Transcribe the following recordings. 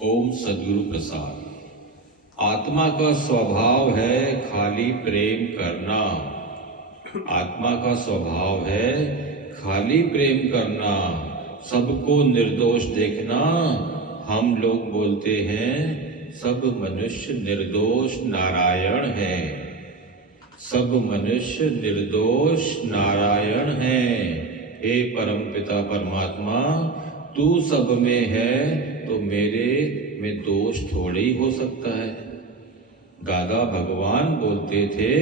ओम सद्गुरु प्रसाद। आत्मा का स्वभाव है खाली प्रेम करना। आत्मा का स्वभाव है खाली प्रेम करना, सबको निर्दोष देखना। हम लोग बोलते हैं सब मनुष्य निर्दोष नारायण है। सब मनुष्य निर्दोष नारायण है। हे परमपिता परमात्मा, तू सब में है तो मेरे में दोष थोड़ी हो सकता है। दादा भगवान बोलते थे,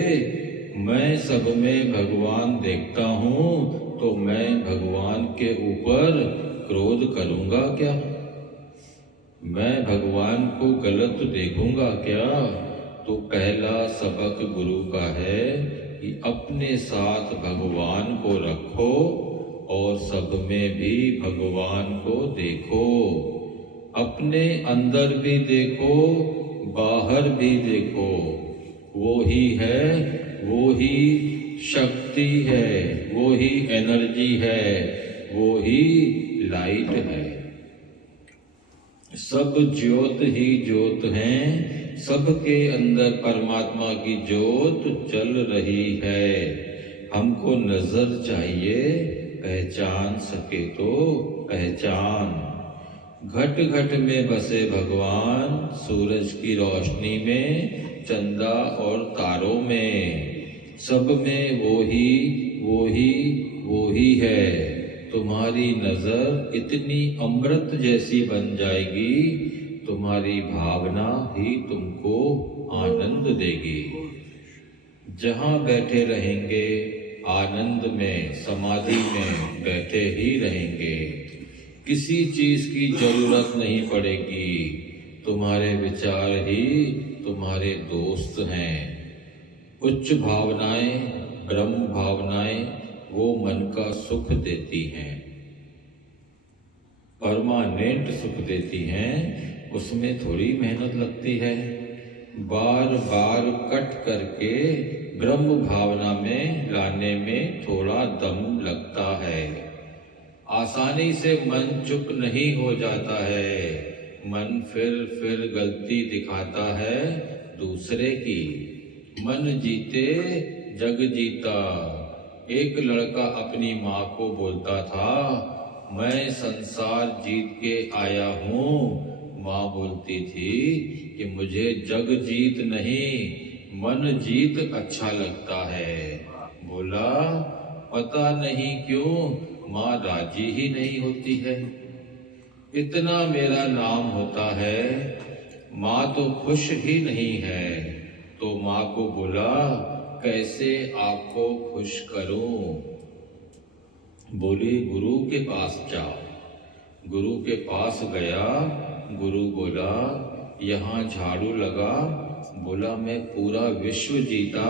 मैं सब में भगवान देखता हूँ तो मैं भगवान के ऊपर क्रोध करूँगा क्या? मैं भगवान को गलत देखूंगा क्या? तो पहला सबक गुरु का है कि अपने साथ भगवान को रखो और सब में भी भगवान को देखो। अपने अंदर भी देखो, बाहर भी देखो। वो ही है, वो ही शक्ति है, वो ही एनर्जी है, वो ही लाइट है। सब ज्योत ही ज्योत हैं, सबके अंदर परमात्मा की ज्योत जल रही है। हमको नजर चाहिए, पहचान सके तो पहचान। घट घट में बसे भगवान, सूरज की रोशनी में, चंदा और तारों में। सब में वो ही है। तुम्हारी नजर इतनी अमृत जैसी बन जाएगी, तुम्हारी भावना ही तुमको आनंद देगी। जहाँ बैठे रहेंगे आनंद में, समाधि में बैठे ही रहेंगे। किसी चीज की जरूरत नहीं पड़ेगी। तुम्हारे विचार ही तुम्हारे दोस्त हैं। उच्च भावनाएं, ब्रह्म भावनाएं वो मन का सुख देती हैं, परमानेंट सुख देती हैं। उसमें थोड़ी मेहनत लगती है। बार बार कट करके ब्रह्म भावना में लाने में थोड़ा दम लगता है। आसानी से मन चुप नहीं हो जाता है। मन फिर गलती दिखाता है दूसरे की। मन जीते जग जीता। एक लड़का अपनी माँ को बोलता था, मैं संसार जीत के आया हूँ। माँ बोलती थी कि मुझे जग जीत नहीं, मन जीत अच्छा लगता है। बोला, पता नहीं क्यों माँ राजी ही नहीं होती है। इतना मेरा नाम होता है, माँ तो खुश ही नहीं है। तो माँ को बोला, कैसे आपको खुश करूं? बोली, गुरु के पास जाओ। गुरु के पास गया। गुरु बोला, यहाँ झाड़ू लगा। बोला, मैं पूरा विश्व जीता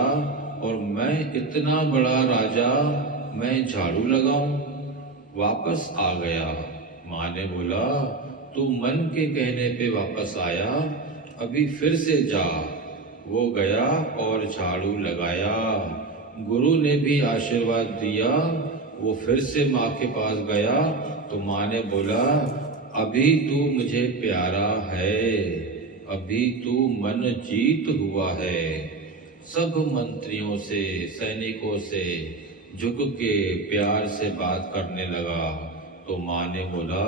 और मैं इतना बड़ा राजा, मैं झाड़ू लगाऊं? वापस आ गया। माँ ने बोला, तू मन के कहने पे वापस आया, अभी फिर से जा। वो गया और झाड़ू लगाया। गुरु ने भी आशीर्वाद दिया। वो फिर से माँ के पास गया तो माँ ने बोला, अभी तू मुझे प्यारा है, अभी तू मन जीत हुआ है। सब मंत्रियों से, सैनिकों से झुक के प्यार से बात करने लगा। तो माँ ने बोला,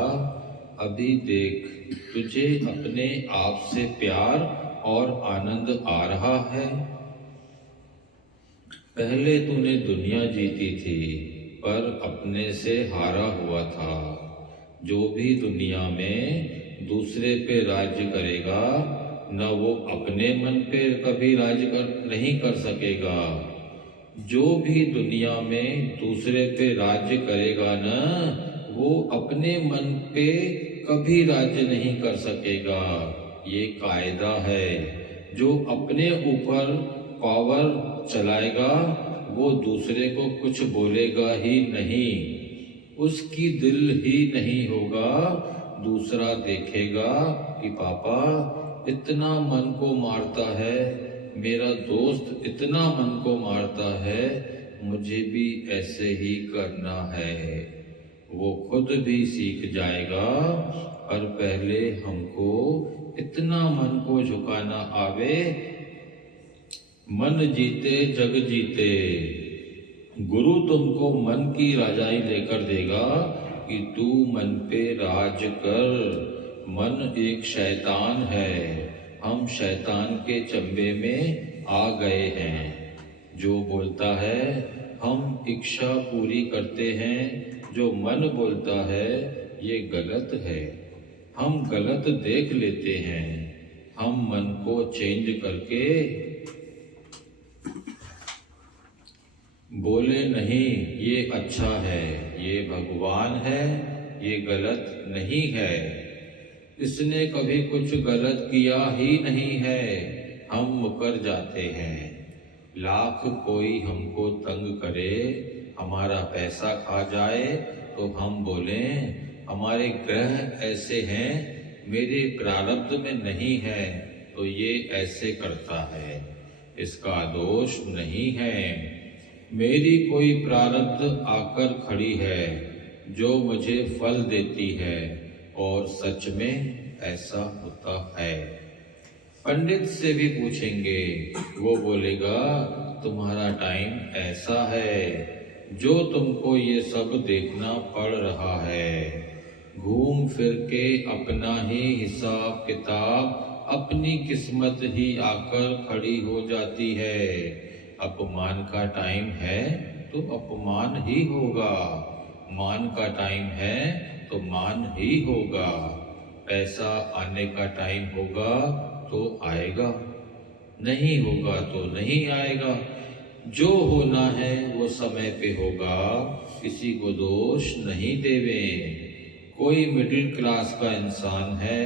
अभी देख, तुझे अपने आप से प्यार और आनंद आ रहा है। पहले तूने दुनिया जीती थी पर अपने से हारा हुआ था। जो भी दुनिया में दूसरे पे राज्य करेगा, न वो अपने मन पे कभी राज्य नहीं कर सकेगा। जो भी दुनिया में दूसरे पे राज्य करेगा न, वो अपने मन पे कभी राज्य नहीं कर सकेगा। ये कायदा है। जो अपने ऊपर पावर चलाएगा वो दूसरे को कुछ बोलेगा ही नहीं। उसकी दिल ही नहीं होगा। दूसरा देखेगा कि पापा इतना मन को मारता है, मेरा दोस्त इतना मन को मारता है, मुझे भी ऐसे ही करना है। वो खुद भी सीख जाएगा, पर पहले पहले हमको इतना मन को झुकाना आवे। मन जीते जग जीते, गुरु तुमको मन की राजाई लेकर देगा कि तू मन पे राज कर। मन एक शैतान है, हम शैतान के चंबे में आ गए हैं। जो बोलता है हम इच्छा पूरी करते हैं, जो मन बोलता है ये गलत है। हम गलत देख लेते हैं, हम मन को चेंज करके बोले नहीं ये अच्छा है, ये भगवान है, ये गलत नहीं है। इसने कभी कुछ गलत किया ही नहीं है, हम मुकर जाते हैं। लाख कोई हमको तंग करे, हमारा पैसा खा जाए तो हम बोलें हमारे ग्रह ऐसे हैं, मेरे प्रारब्ध में नहीं है तो ये ऐसे करता है, इसका दोष नहीं है। मेरी कोई प्रारब्ध आकर खड़ी है जो मुझे फल देती है, और सच में ऐसा होता है। पंडित से भी पूछेंगे, वो बोलेगा तुम्हारा टाइम ऐसा है जो तुमको ये सब देखना पड़ रहा है। घूम फिर के अपना ही हिसाब किताब, अपनी किस्मत ही आकर खड़ी हो जाती है। अपमान का टाइम है तो अपमान ही होगा, मान का टाइम है तो मान ही होगा। पैसा आने का टाइम होगा तो आएगा, नहीं होगा तो नहीं आएगा। जो होना है वो समय पे होगा, किसी को दोष नहीं देवे। कोई मिडिल क्लास का इंसान है,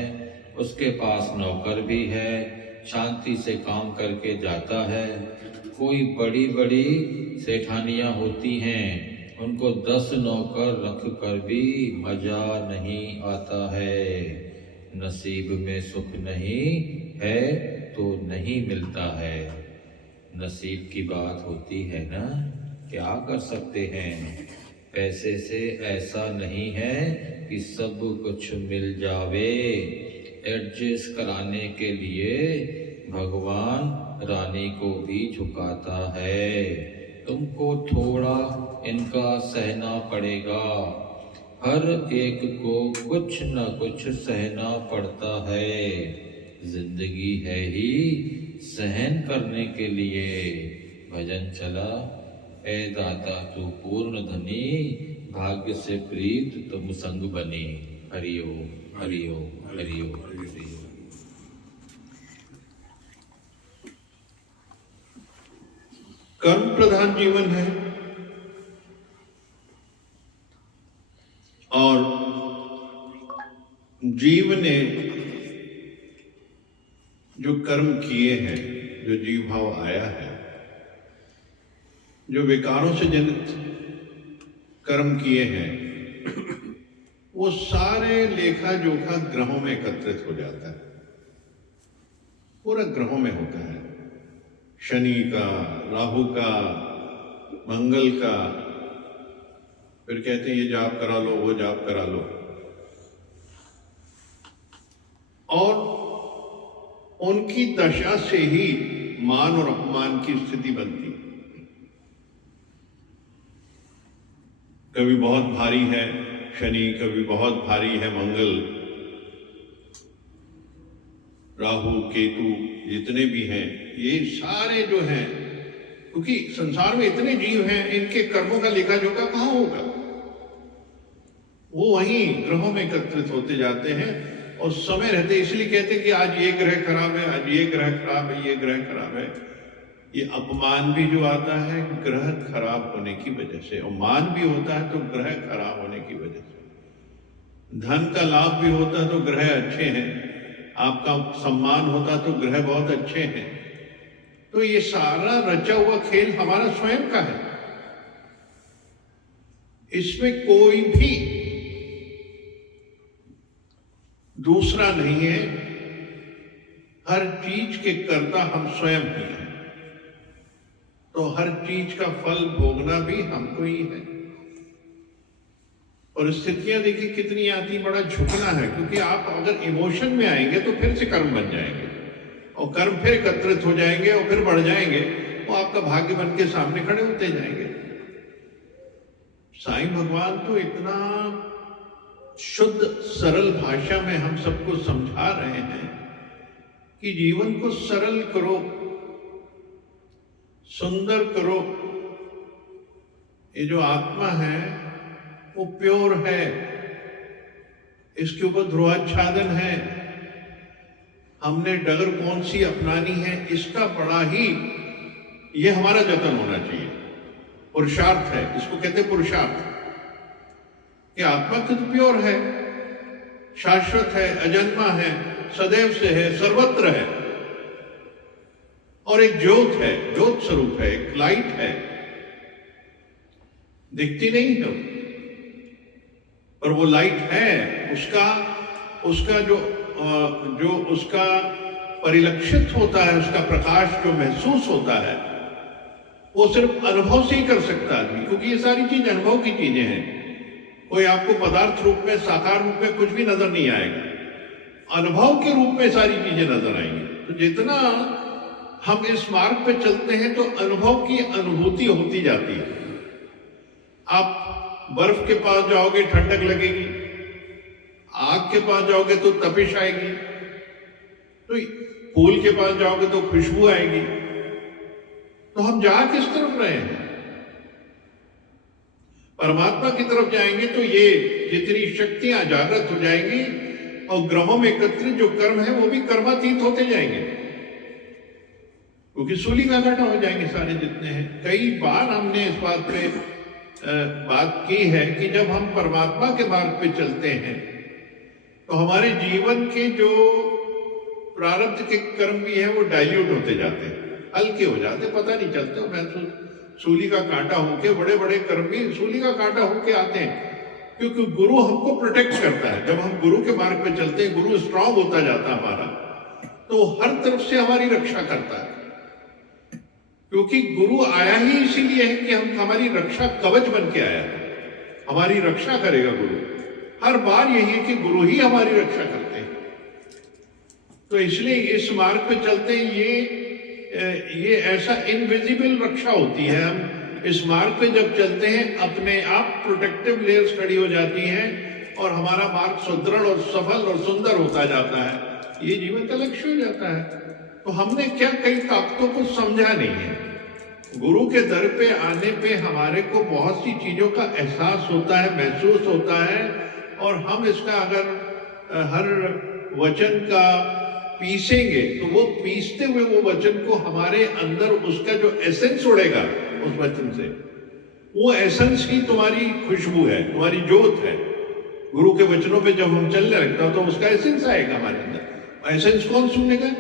उसके पास नौकर भी है, शांति से काम करके जाता है। कोई बड़ी बड़ी सेठानियां होती हैं, उनको 10 नौकर रख कर भी मजा नहीं आता है। नसीब में सुख नहीं है तो नहीं मिलता है। नसीब की बात होती है ना, क्या कर सकते हैं। पैसे से ऐसा नहीं है कि सब कुछ मिल जावे। एडजस्ट कराने के लिए भगवान रानी को भी झुकाता है। तुमको थोड़ा इनका सहना पड़ेगा। हर एक को कुछ न कुछ सहना पड़ता है। जिंदगी है ही सहन करने के लिए। भजन चला, ऐ दाता तू पूर्ण धनी, भाग्य से प्रीत तुम संग बनी। हरिओम हरिओम हरिओम हरिओम। कर्म प्रधान जीवन है और जीव ने जो कर्म किए हैं, जो जीव भाव आया है, जो विकारों से जनित कर्म किए हैं, वो सारे लेखा जोखा ग्रहों में एकत्रित हो जाता है। पूरा ग्रहों में होता है। शनि का, राहु का, मंगल का। फिर कहते हैं ये जाप करा लो, वो जाप करा लो। और उनकी दशा से ही मान और अपमान की स्थिति बनती है। कभी बहुत भारी है शनि, कभी बहुत भारी है मंगल, राहु, केतु, जितने भी हैं, ये सारे जो हैं, क्योंकि संसार में इतने जीव हैं, इनके कर्मों का लेखा जोखा कहां होगा। वो वहीं ग्रहों में एकत्रित होते जाते हैं और समय रहते इसलिए कहते हैं कि आज ये ग्रह खराब है, आज ये ग्रह खराब है, ये ग्रह खराब है। ये अपमान भी जो आता है ग्रह खराब होने की वजह से, और मान भी होता है तो ग्रह खराब होने की वजह से। धन का लाभ भी होता है तो ग्रह अच्छे हैं, आपका सम्मान होता तो ग्रह बहुत अच्छे हैं। तो ये सारा रचा हुआ खेल हमारा स्वयं का है। इसमें कोई भी दूसरा नहीं है। हर चीज के कर्ता हम स्वयं ही हैं। तो हर चीज का फल भोगना भी हमको ही है। और स्थितियां देखिए कितनी आती, बड़ा झुकना है, क्योंकि आप अगर इमोशन में आएंगे तो फिर से कर्म बन जाएंगे और कर्म फिर एकत्रित हो जाएंगे और फिर बढ़ जाएंगे, वो आपका भाग्य बन के सामने खड़े होते जाएंगे। साईं भगवान तो इतना शुद्ध सरल भाषा में हम सबको समझा रहे हैं कि जीवन को सरल करो, सुंदर करो। ये जो आत्मा है वो प्योर है, इसके ऊपर ध्रुवाच्छादन है, हमने डगर कौन सी अपनानी है, इसका बड़ा ही ये हमारा जतन होना चाहिए। पुरुषार्थ है, इसको कहते हैं पुरुषार्थ, कि आत्मा तो प्योर है, शाश्वत है, अजन्मा है, सदैव से है, सर्वत्र है, और एक ज्योत है, ज्योत स्वरूप है, एक लाइट है, दिखती नहीं है पर वो लाइट है। उसका जो उसका परिलक्षित होता है, उसका प्रकाश जो महसूस होता है, वो सिर्फ अनुभव से ही कर सकता है आदमी, क्योंकि ये सारी चीज अनुभव की चीजें हैं। कोई आपको पदार्थ रूप में, साकार रूप में कुछ भी नजर नहीं आएगा, अनुभव के रूप में सारी चीजें नजर आएंगी। तो जितना हम इस मार्ग पे चलते हैं तो अनुभव की अनुभूति होती जाती है। आप बर्फ के पास जाओगे ठंडक लगेगी, आग के पास जाओगे तो तपिश आएगी, तो फूल के पास जाओगे तो खुशबू आएगी। तो हम जा किस तरफ रहे हैं? परमात्मा की तरफ जाएंगे तो ये जितनी शक्तियां जागृत हो जाएंगी और ग्रहों में एकत्रित जो कर्म है वो भी कर्मातीत होते जाएंगे, क्योंकि सूली का घाटा हो जाएंगे सारे जितने हैं। कई बार हमने इस बात पे बात की है कि जब हम परमात्मा के मार्ग पे चलते हैं तो हमारे जीवन के जो प्रारब्ध के कर्म भी हैं वो डाइल्यूट होते जाते हैं, हल्के हो जाते, पता नहीं चलते। मैं सूली का कांटा होके, बड़े बड़े कर्म भी सूली का कांटा होके आते हैं, क्योंकि गुरु हमको प्रोटेक्ट करता है। जब हम गुरु के मार्ग पे चलते हैं, गुरु स्ट्रांग होता जाता है हमारा, तो हर तरफ से हमारी रक्षा करता है, क्योंकि गुरु आया ही इसीलिए है कि हम हमारी रक्षा कवच बन के आया है, हमारी रक्षा करेगा गुरु। हर बार यही है कि गुरु ही हमारी रक्षा करते हैं। तो इसलिए इस मार्ग पे चलते ये ऐसा इनविजिबल रक्षा होती है। हम इस मार्ग पे जब चलते हैं अपने आप प्रोटेक्टिव लेयर्स खड़ी हो जाती हैं और हमारा मार्ग सुदृढ़ और सफल और सुंदर होता जाता है। ये जीवन का लक्ष्य हो जाता है। तो हमने क्या कई ताकतों को समझा नहीं है। गुरु के दर पे आने पे हमारे को बहुत सी चीजों का एहसास होता है, महसूस होता है, और हम इसका अगर हर वचन का पीसेंगे तो वो पीसते हुए वो वचन को हमारे अंदर उसका जो एसेंस उड़ेगा उस वचन से, वो एसेंस ही तुम्हारी खुशबू है, तुम्हारी ज्योत है। गुरु के वचनों पे जब हम चलने लगता तो उसका एसेंस आएगा हमारे अंदर। एसेंस कौन सुनेगा?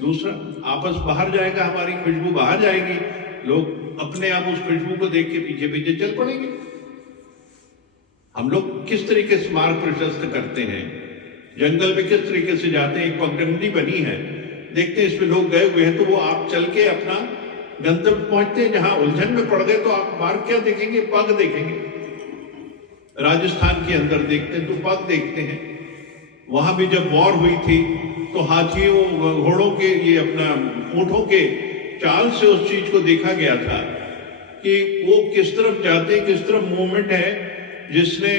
दूसरा। आपस बाहर जाएगा, हमारी खुशबू बाहर जाएगी, लोग अपने आप उस खुशबू को देख के पीछे पीछे चल पड़ेंगे। हम लोग किस तरीके से मार्ग प्रशस्त करते हैं, जंगल में किस तरीके से जाते हैं, एक पगडंडी बनी है, देखते हैं इसमें लोग गए हुए हैं, तो वो आप चल के अपना गंतव्य पहुंचते हैं। जहां उलझन में पड़ गए तो आप मार्ग क्या देखेंगे? पग देखेंगे। राजस्थान के अंदर देखते हैं तो पग देखते हैं। वहां भी जब वॉर हुई थी तो हाथियों, घोड़ों के, ये अपना ऊंटों के चाल से उस चीज को देखा गया था कि वो किस तरफ जाते हैं, किस तरफ मूवमेंट है, जिसने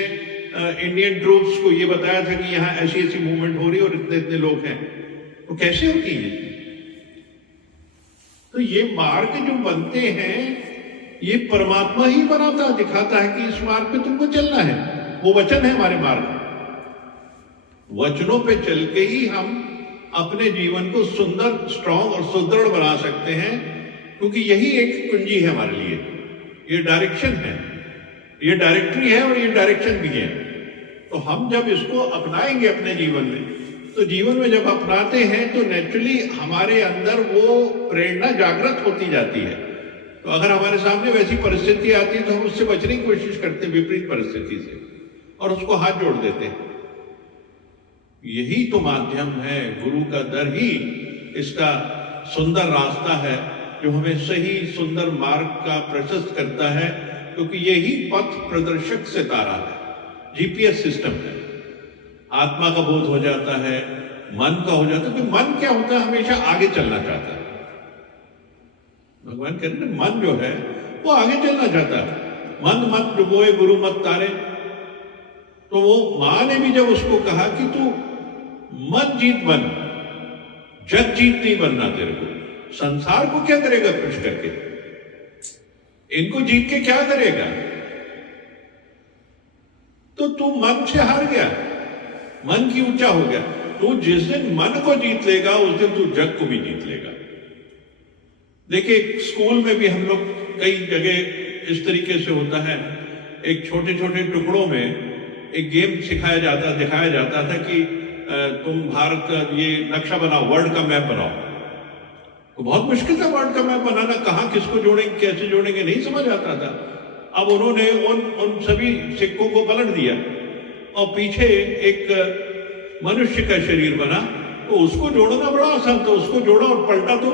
इंडियन ट्रूप्स को ये बताया था कि यहाँ ऐसी ऐसी मूवमेंट हो रही है और इतने इतने लोग हैं। तो कैसे होती है? तो ये मार्ग जो बनते हैं ये परमात्मा ही बनाता, दिखाता है कि इस मार्ग पे तुमको चलना है। वो वचन है हमारे मार्ग। वचनों पे चल के ही हम अपने जीवन को सुंदर, स्ट्रांग और सुदृढ़ बना सकते हैं, क्योंकि यही एक कुंजी है हमारे लिए। ये डायरेक्शन है, ये डायरेक्टरी है और ये डायरेक्शन भी है। तो हम जब इसको अपनाएंगे अपने जीवन में, तो जीवन में जब अपनाते हैं तो नेचुरली हमारे अंदर वो प्रेरणा जागृत होती जाती है। तो अगर हमारे सामने वैसी परिस्थिति आती है तो हम उससे बचने की कोशिश करते हैं, विपरीत परिस्थिति से, और उसको हाथ जोड़ देते हैं। यही तो माध्यम है, गुरु का दर ही इसका सुंदर रास्ता है जो हमें सही सुंदर मार्ग का प्रशस्त करता है, क्योंकि यही पथ प्रदर्शक सितारा है। जीपीएस सिस्टम है। आत्मा का बोध हो जाता है, मन का हो जाता है। तो मन क्या होता है, हमेशा आगे चलना चाहता है। भगवान कहते हैं मन जो है वो आगे चलना चाहता है। मन मत डुबोए गुरु मत तारे। तो वो मां ने भी जब उसको कहा कि तू मन जीत बन, जग जीत नहीं बनना तेरे को, संसार को क्या करेगा खुश करके, इनको जीत के क्या करेगा, तो तू मन से हार गया, मन की ऊंचा हो गया। तू जिस दिन मन को जीत लेगा उस दिन तू जग को भी जीत लेगा। देखिए स्कूल में भी हम लोग कई जगह इस तरीके से होता है, एक छोटे छोटे टुकड़ों में एक गेम दिखाया जाता था कि तुम भारत का ये नक्शा बनाओ, वर्ल्ड का मैप बनाओ। तो बहुत मुश्किल था वर्ल्ड का मैप बनाना, कहां किसको जोड़ेंगे, कैसे जोड़ेंगे, नहीं समझ आता था। अब उन्होंने उन सभी सिक्कों को पलट दिया और पीछे एक मनुष्य का शरीर बना, तो उसको जोड़ना बड़ा आसान था। उसको जोड़ा और पलटा तो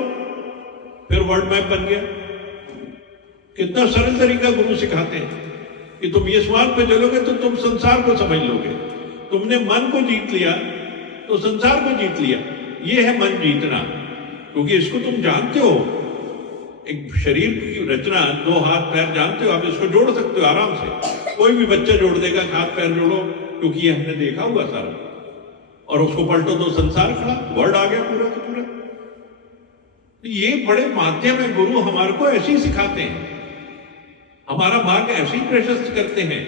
फिर वर्ल्ड मैप बन गया। कितना सरल तरीका गुरु सिखाते हैं कि तुम ये सवाल पे चलोगे तो तुम संसार को समझ लोगे। तुमने मन को जीत लिया तो संसार को जीत लिया। ये है मन जीतना, क्योंकि इसको तुम जानते हो। एक शरीर की रचना, 2 हाथ पैर जानते हो, आप इसको जोड़ सकते हो आराम से। कोई भी बच्चा जोड़ देगा, हाथ पैर जोड़ो, क्योंकि ये हमने देखा हुआ सारा। और उसको पलटो तो संसार खड़ा, वर्ल्ड आ गया पूरा का पूरा। ये बड़े माध्यम है, गुरु हमारे को ऐसे ही सिखाते हैं, हमारा मार्ग ऐसे ही प्रशस्त करते हैं।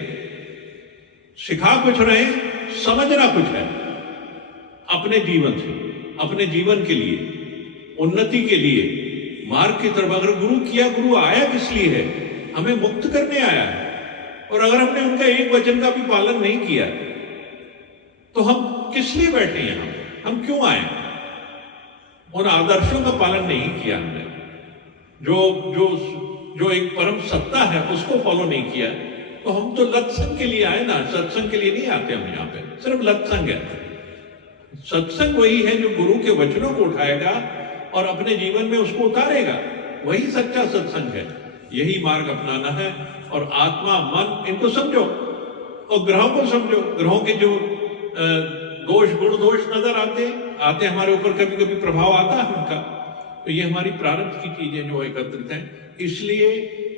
सिखा कुछ रहे, समझना कुछ है। अपने जीवन से, अपने जीवन के लिए, उन्नति के लिए, मार्ग की तरफ अगर गुरु किया, गुरु आया किस लिए है, हमें मुक्त करने आया है। और अगर हमने उनका एक वचन का भी पालन नहीं किया तो हम किस लिए बैठे यहां, हम क्यों आए। उन आदर्शों का पालन नहीं किया हमने, जो एक परम सत्ता है उसको फॉलो नहीं किया, तो हम तो लत्संग के लिए आए ना, सत्संग के लिए नहीं आते हम यहाँ पे। सिर्फ लत्संग है। सत्संग वही है जो गुरु के वचनों को उठाएगा और अपने जीवन में उसको उतारेगा, वही सच्चा सत्संग है। यही मार्ग अपनाना है। और आत्मा, मन, इनको समझो और ग्रहों को समझो। ग्रहों के जो गुण दोष नजर आते हमारे ऊपर, कभी कभी प्रभाव आता है उनका, तो ये हमारी प्रारब्ध की चीजें जो एकत्रित हैं। इसलिए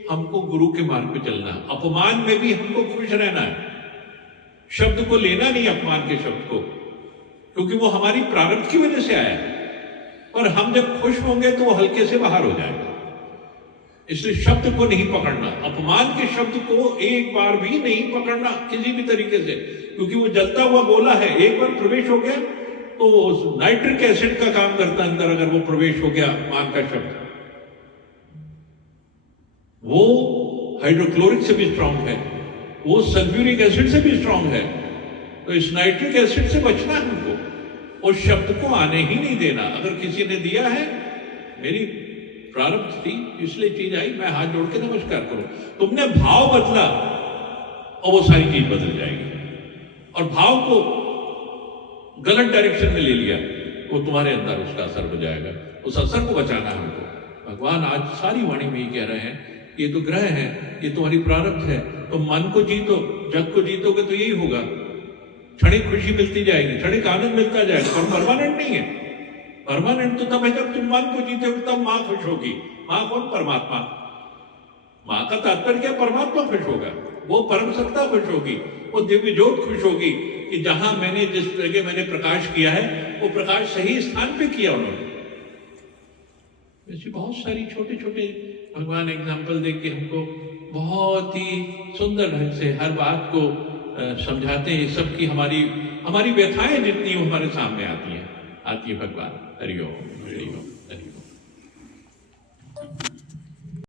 हमको गुरु के मार्ग पे चलना। अपमान में भी हमको खुश रहना है, शब्द को लेना नहीं, अपमान के शब्द को, क्योंकि वो हमारी प्रारब्ध की वजह से आया है। और हम जब खुश होंगे तो वो हल्के से बाहर हो जाएगा। इसलिए शब्द को नहीं पकड़ना, अपमान के शब्द को एक बार भी नहीं पकड़ना किसी भी तरीके से, क्योंकि वो जलता हुआ गोला है। एक बार प्रवेश हो गया तो नाइट्रिक एसिड का काम करता है अंदर। अगर वो प्रवेश हो गया मान का शब्द, वो हाइड्रोक्लोरिक से भी स्ट्रांग है, वो सल्फ्यूरिक एसिड से भी स्ट्रांग है। तो इस नाइट्रिक एसिड से बचना है हमको, उस शब्द को आने ही नहीं देना। अगर किसी ने दिया है, मेरी प्रारब्ध थी इसलिए चीज आई, मैं हाथ जोड़ के नमस्कार करूं। तुमने भाव बदला और वो सारी चीज बदल जाएगी। और भाव को गलत डायरेक्शन में ले लिया, वो तुम्हारे अंदर उसका असर हो जाएगा। उस असर को बचाना है हमको। भगवान आज सारी वाणी में ही कह रहे हैं, ये तो ग्रह है, ये तुम्हारी प्रारब्ध है। तो मन को जीतो, जग को जीतोगे तो यही होगा। क्षणिक खुशी मिलती जाएगी, क्षणिक आनंद मिलता जाएगा, पर परमानेंट नहीं है। परमानेंट तो तब है जब तुम मन को जीतोगे, तब मां खुश होगी। मां कौन? परमात्मा। मां का तात्पर्य क्या? परमात्मा खुश होगा, वो परम सत्ता खुश होगी, वो दिव्य ज्योत खुश होगी कि जहां मैंने, जिस जगह मैंने प्रकाश किया है, वो प्रकाश सही स्थान पे किया उन्होंने। ऐसी बहुत सारी छोटे छोटे भगवान एग्जाम्पल देख के हमको बहुत ही सुंदर ढंग से हर बात को समझाते हैं। सबकी हमारी व्यथाएं जितनी वो हमारे सामने आती है भगवान। हरि ओम, हरि ओम, हरि ओम।